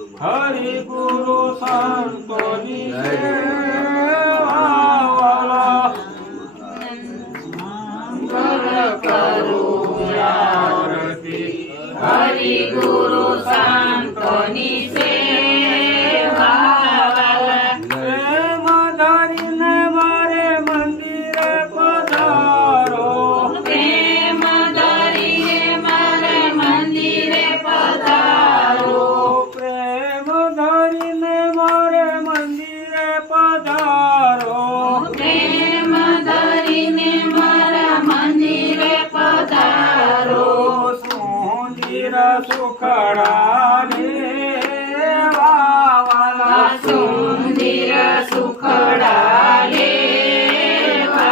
હરિ ગુરુ સંતોની સેવા વાલા હરિ ગુરુ સંતોની સેવા વાલા પ્રેમ ધરીને મારે મંદિરે પધારો પ્રેમ ધરીને મારે મંદિરે પધારો પ્રેમ ધરીને મારે મંદિરે પધારો પ્રેમ ધરીને મારા મંદિરે પધારો સુંદર સુખડા લેવા વાલા સુંદર સુખડા લેવા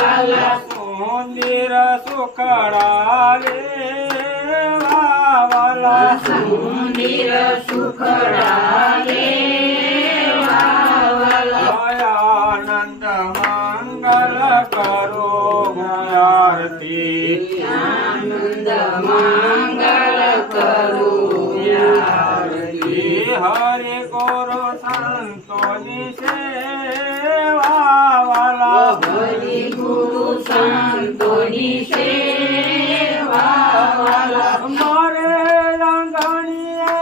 વાલા સુંદર સુખડા લેવા વાલા સુંદર સુખડા લેવા વાલા આનંદ મંગલ કરો આરતી આનંદ મંગલ કરું હરે ગુરુ સંતોની સેવા વાલા હરિ ગુરુ સંતોની સેવા વાલા મારે રાંગણીએ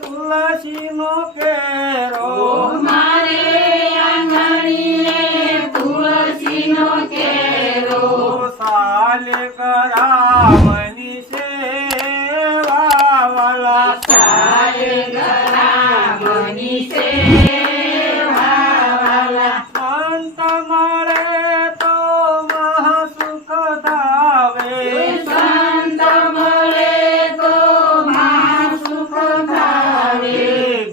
તુલસીનો કેરો મારે આંગણીએ તુલસીનો કેરો સાલે કરામની સેવા વાલા સારે ગરામની સેવા વાલા સંત મળે તો મહાસુખ ધાવે સંત મળે તો મહાસુખ થાવે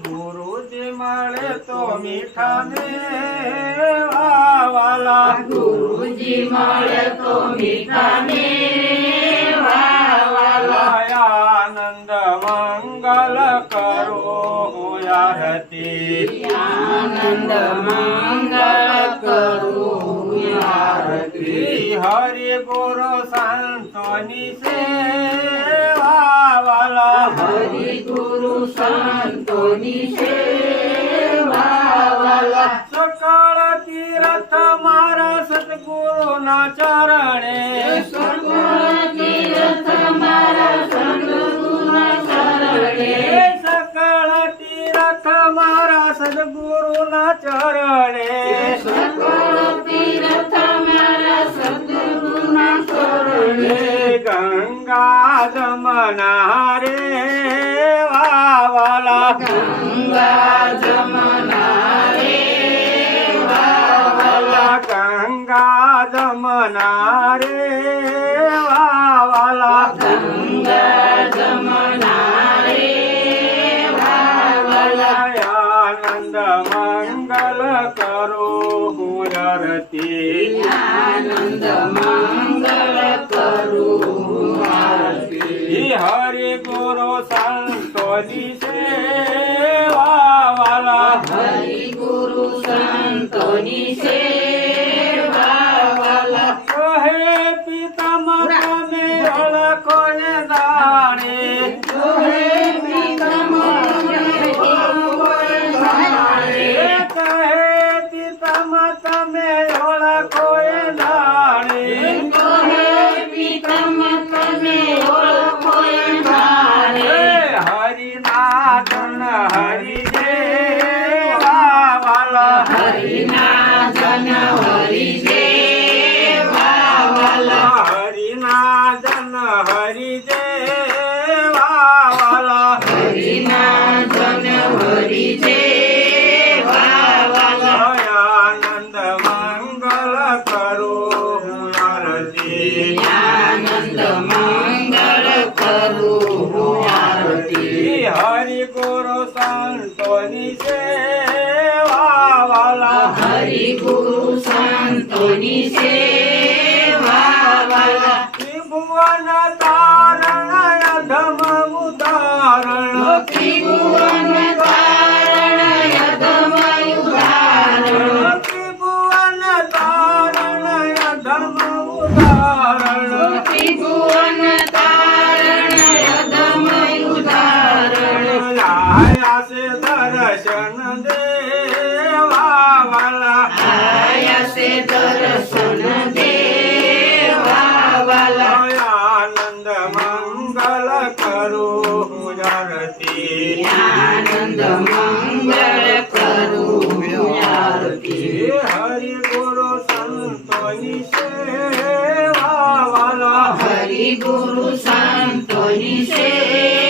ગુરુજી મળે તો મીઠા મેવા વાલા ગુરુજી મળે તો મીઠા મેવા વાલા આનંદ મંગલ કરો આરતી આનંદ મંગલ કરું આરતી હરિ ગુરુ સંતોની સેવા વાલા હરિ ગુરુ સંતોની સેવા વાલા સકળ તીર્થ મારા સદગુરુના ચરણે સકળ તીર્થ મારા સદગુરુના શરણે સકળ તીર્થ મારા સદગુરુના ચરણે સકળ તીર્થ મારા સદગુરુના શરણે ગંગા જમના રે વાલા ગંગા જમના રે વાલા ગંગા જમના રે વાલા ગંગા જમના રે વાલા આનંદ મંગલ કરો આરતી આનંદ મંગલ કરું આરતી હરિ ગુરુ સંતોની સેવા વાલા હરિ ગુરુ સંતોની સેવા વાલા કહે પિતા માતા ને ઓળખો ને દાણે હે પ્રીતમ કહે પિતા માતા ને ઓળખો ને દાણે હે પ્રીતમ તમે ઓળખો ધારે હરિનાથન હરિ દેવા વાલા હરિના જન હરિ દેવા વાલા હરિના જન હરિ દેવા વાલા હરિના જન હરિ દેવા વાલા આનંદ મંગલ કરો આરતી આનંદ મંગળ કરું આરતી હરિ ગુરુ સંતોની સેવા વાલા હરિ ગુરુ સંતોની સેવા વાલા ત્રિભુવન તારણ અધમ ઉદાહરણ ત્રિભુવન તારણ યદમ ઉદાહરણ ત્રિભુવન તારણ અધમ ઉદાહરણ ત્રિભુવન તારણ યદમ ઉદાહરણ આયા છે દર્શન દેવા વાલા આયા છે દર્શન દેવા વાલા આનંદ મંગલ કરું આરતી આનંદ મંગળ કરું આરતી હરિ ગુરુ સંતોની સેવા વાલા હરિ ગુરુ સંતોની સેવા